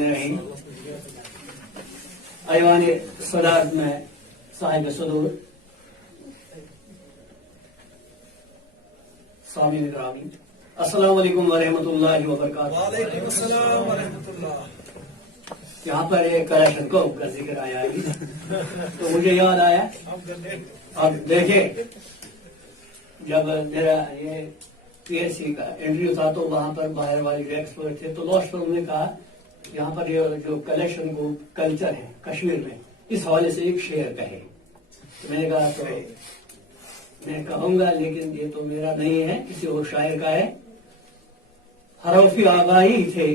रहीम। ऐवान सदारत में साहिब सदूर सामीन ग्रामी, अस्सलाम वालेकुम वरहमतुल्लाहि वबरकातुहू। वालेकुम अस्सलाम वरहमतुल्लाह। यहाँ पर एक कलाशनकोव का जिक्र आया है तो मुझे याद आया। अब देखे, जब मेरा ये पीएससी का इंटरव्यू था तो वहां पर बाहर वाले जो एक्सपर्ट थे तो लास्ट पर उन्होंने कहा यहाँ पर ये जो कलेक्शन को कल्चर है कश्मीर में, इस हवाले से एक शेर कहे। तो मैंने कहा तो मैं कहूंगा, लेकिन ये तो मेरा नहीं है, किसी और शायर का है। हरौफी आगाही थे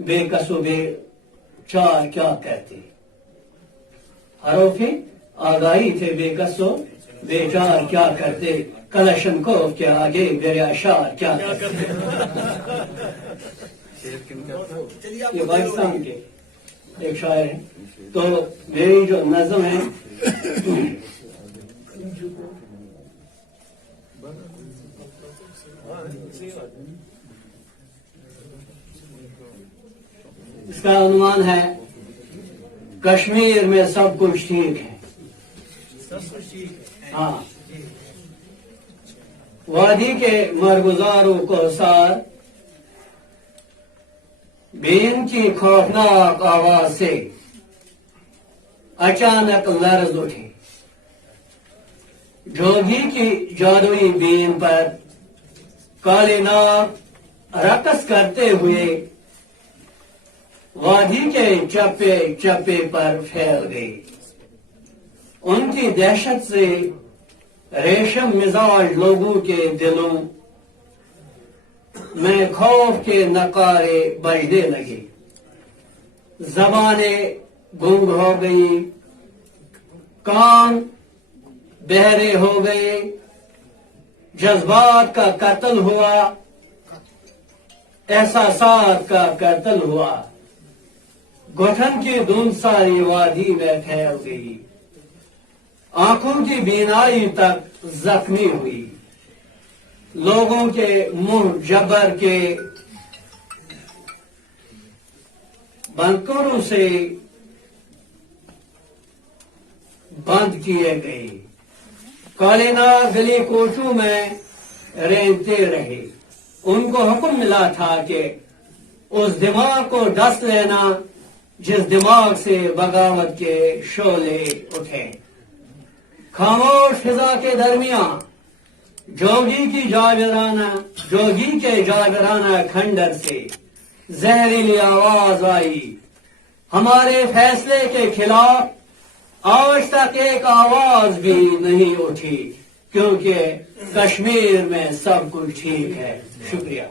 बेकसो बेचार क्या कहते, हरौफी आगाही थे बेकसो बेचार क्या करते, कलशनकोव के आगे मेरे अशार क्या करते। ये पाकिस्तान के एक शायर हैं। तो मेरी जो नज़म है इसका अनुमान है कश्मीर में सब कुछ ठीक है। हाँ, वादी के मरगुजारों को सार बीन की खौफनाक आवाज से अचानक लर्ज उठी। जोगी की जादुई बीन पर काले नाग रकस करते हुए वादी के चप्पे चप्पे पर फैल गई। उनकी दहशत से रेशम मिजाज लोगों के दिलों में खौफ के नकारे बजने लगे। जबानें गूंग हो गई, कान बहरे हो गए, जज्बात का कत्ल हुआ, एहसासात का कत्ल हुआ। घुटन की धुंध सारी वादी में फैल गई, आंखों की बीनाई तक जख्मी हुई। लोगों के मुंह जबर के बंकरों से बंद किए गए। कालेनाग गली कोचों में रेंगते रहे। उनको हुक्म मिला था कि उस दिमाग को डस लेना जिस दिमाग से बगावत के शोले उठे। खामोश फिजा के दरमियान जोगी के जागराना खंडर से जहरीली आवाज आई। हमारे फैसले के खिलाफ आज तक एक आवाज भी नहीं उठी, क्योंकि कश्मीर में सब कुछ ठीक है। शुक्रिया।